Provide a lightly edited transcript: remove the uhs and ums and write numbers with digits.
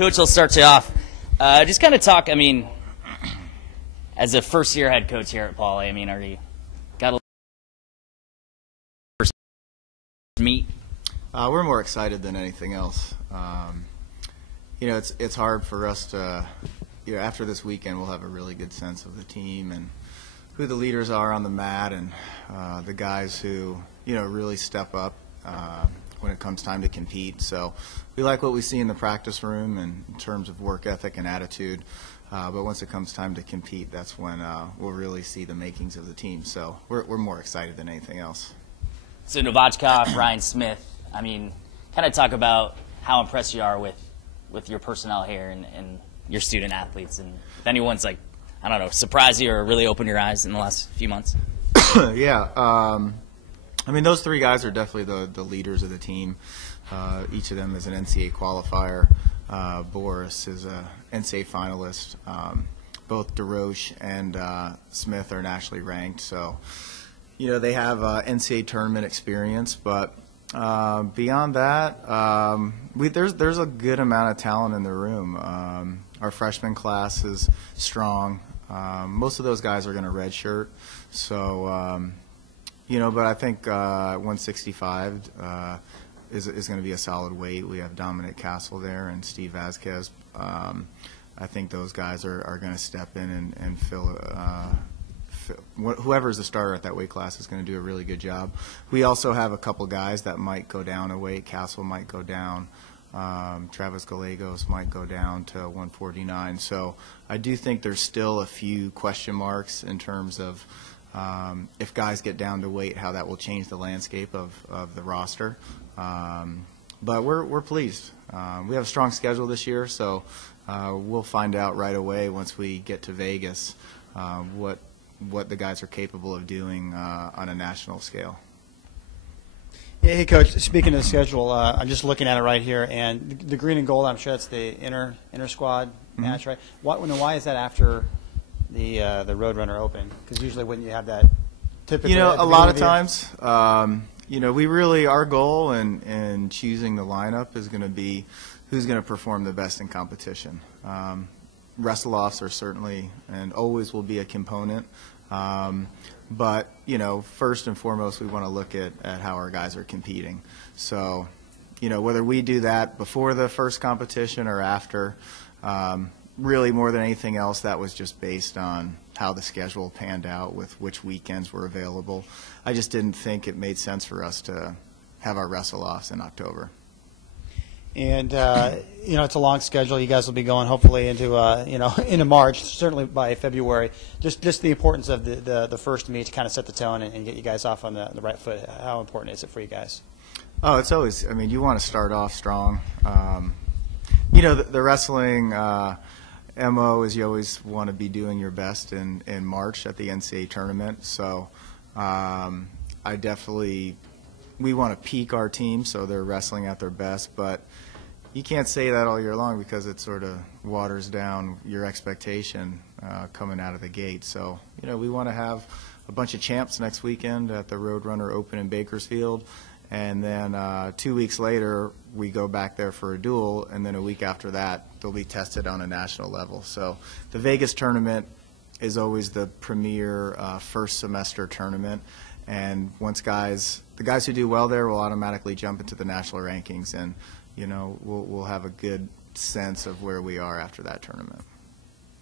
Coach, I'll start you off. Just kind of talk, I mean, as a first-year head coach here at Pauley, I mean, are you got a first meet? We're more excited than anything else. You know, it's hard for us to, you know, after this weekend we'll have a really good sense of the team and who the leaders are on the mat and the guys who, you know, really step up when it comes time to compete. So we like what we see in the practice room and in terms of work ethic and attitude. But once it comes time to compete, that's when we'll really see the makings of the team. So we're more excited than anything else. So Novachkov, Ryan Smith, I mean, kind of talk about how impressed you are with your personnel here and your student athletes, and if anyone's like, I don't know, surprised you or really opened your eyes in the last few months. Yeah, I mean, those three guys are definitely the leaders of the team. Each of them is an NCAA qualifier. Boris is a NCAA finalist. Both DeRoche and Smith are nationally ranked, so you know they have NCAA tournament experience. But beyond that, there's a good amount of talent in the room. Our freshman class is strong. Most of those guys are going to redshirt, so you know. But I think 165 is going to be a solid weight. We have Dominic Castle there and Steve Vasquez. I think those guys are going to step in and fill. Whoever's the starter at that weight class is going to do a really good job. We also have a couple guys that might go down a weight. Castle might go down. Travis Gallegos might go down to 149. So I do think there's still a few question marks in terms of if guys get down to weight, how that will change the landscape of the roster. But we're pleased. We have a strong schedule this year, so we'll find out right away once we get to Vegas what the guys are capable of doing on a national scale. Yeah, hey, Coach. Speaking of the schedule, I'm just looking at it right here, and the green and gold. I'm sure that's the inter squad match, right? Why is that after the Roadrunner Open? Because usually, wouldn't you have that? Typically, you know, a lot of times, you know, our goal in choosing the lineup is going to be who's going to perform the best in competition. Wrestle-offs are certainly and always will be a component. But, you know, first and foremost, we want to look at how our guys are competing. So, you know, whether we do that before the first competition or after, really more than anything else, that was just based on how the schedule panned out with which weekends were available. I just didn't think it made sense for us to have our wrestle-offs in October. And you know, it's a long schedule. You guys will be going hopefully into you know, into March, certainly by February. Just the importance of the first meet to kind of set the tone and get you guys off on the right foot. How important is it for you guys? Oh, it's always. I mean, you want to start off strong. You know, the wrestling MO is you always want to be doing your best in March at the NCAA tournament. So I definitely. We want to peak our team so they're wrestling at their best, but you can't say that all year long because it sort of waters down your expectation coming out of the gate. So, you know, we want to have a bunch of champs next weekend at the Roadrunner Open in Bakersfield, and then 2 weeks later we go back there for a duel, and then a week after that they'll be tested on a national level. So the Vegas tournament is always the premier first semester tournament. And once the guys who do well there will automatically jump into the national rankings, and you know we'll have a good sense of where we are after that tournament.